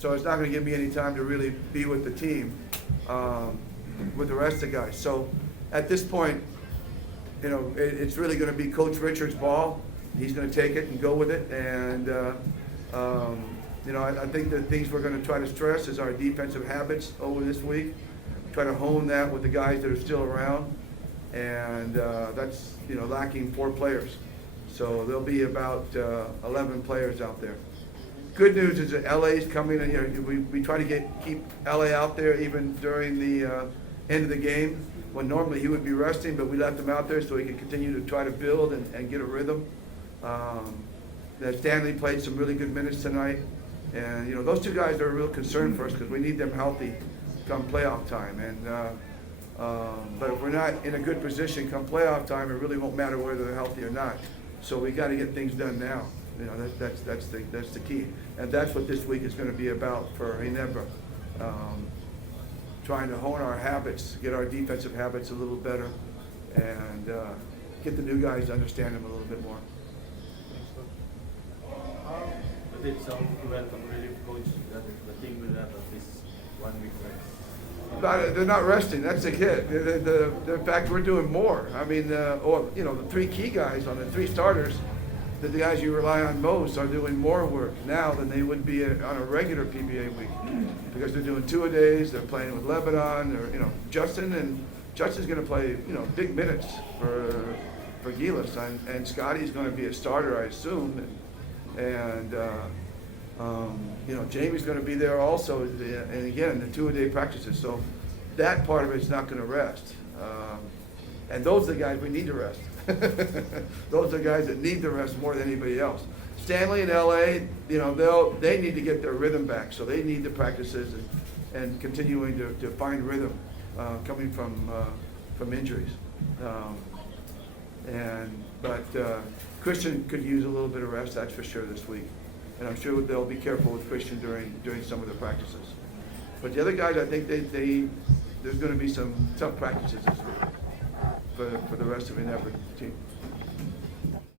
So it's not going to give me any time to really be with the team, with the rest of the guys. So at this point, it's really going to be Coach Richard's ball. He's going to take it and go with it. And, I think the things we're going to try to stress is our defensive habits over this week. Try to hone that with the guys that are still around. And that's, lacking 4 players. So there'll be about 11 players out there. Good news is that LA's coming, and we try to keep LA out there even during the end of the game, when normally he would be resting, but we left him out there so he could continue to try to build and get a rhythm. Stanley played some really good minutes tonight, and those 2 guys are a real concern for us because we need them healthy come playoff time. And but if we're not in a good position come playoff time, it really won't matter whether they're healthy or not. So we got to get things done now. That's the key, and that's what this week is going to be about for Ginebra. Trying to hone our habits, get our defensive habits a little better, and get the new guys to understand them a little bit more. But it sounds well from relief coach that the team will have at least 1 week rest. They're not resting. That's the kid. In fact, we're doing more. I mean, the 3 key guys on the 3 starters, the guys you rely on most, are doing more work now than they would be on a regular PBA week, because they're doing 2-a-days. They're playing with Lebanon. Or Justin's going to play big minutes for Gilas, and Scotty's going to be a starter, I assume, and Jamie's going to be there also, and again, the 2-a-day practices. So that part of it's not going to rest. And those are the guys we need to rest. Those are the guys that need to rest more than anybody else. Stanley and LA, they need to get their rhythm back. So they need the practices and continuing to find rhythm coming from injuries. But Christian could use a little bit of rest, that's for sure, this week. And I'm sure they'll be careful with Christian during some of the practices. But the other guys, I think there's going to be some tough practices this week for the rest of the Ginebra team.